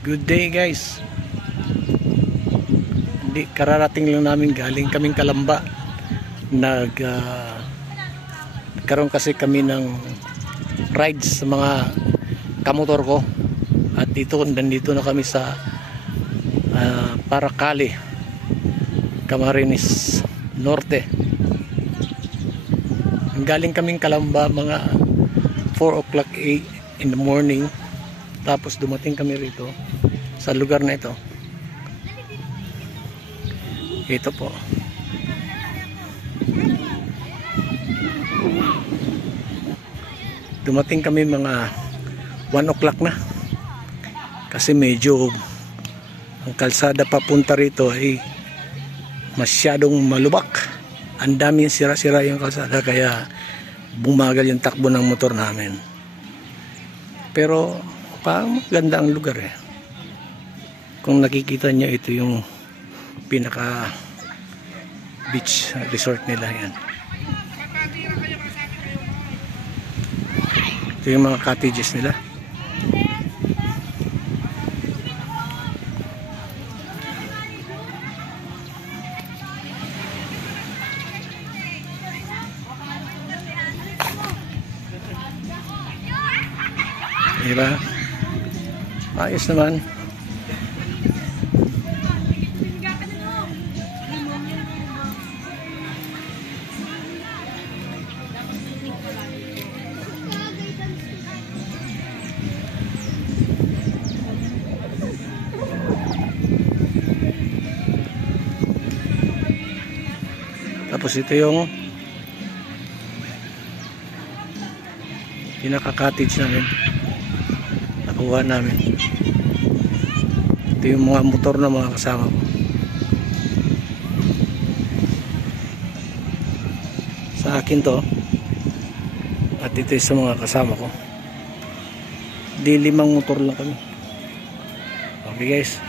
Good day guys. Hindi, kararating lang namin, galing kaming Kalamba. Nagkaroon kasi kami ng rides sa mga kamotor ko. At nandito na kami sa Paracali, Camarines Norte. Galing kaming Kalamba mga 4 o'clock in the morning. Tapos dumating kami rito sa lugar na ito. Ito po. Dumating kami mga 1 o'clock na. Kasi medyo ang kalsada papunta rito ay masyadong malubak. Ang daming sira-sira yung kalsada kaya bumagal yung takbo ng motor namin. Pero maganda ang lugar eh. Kung nakikita nyo, ito yung pinaka beach resort nila yan. Ito yung mga cottages nila. Diba? Ayos naman. Tapos ito yung pinaka-cottage namin. Nakuha namin. Ito yung mga motor na mga kasama ko. Sa akin to. At ito yung sa mga kasama ko. Di 5 motor lang kami. Okay guys.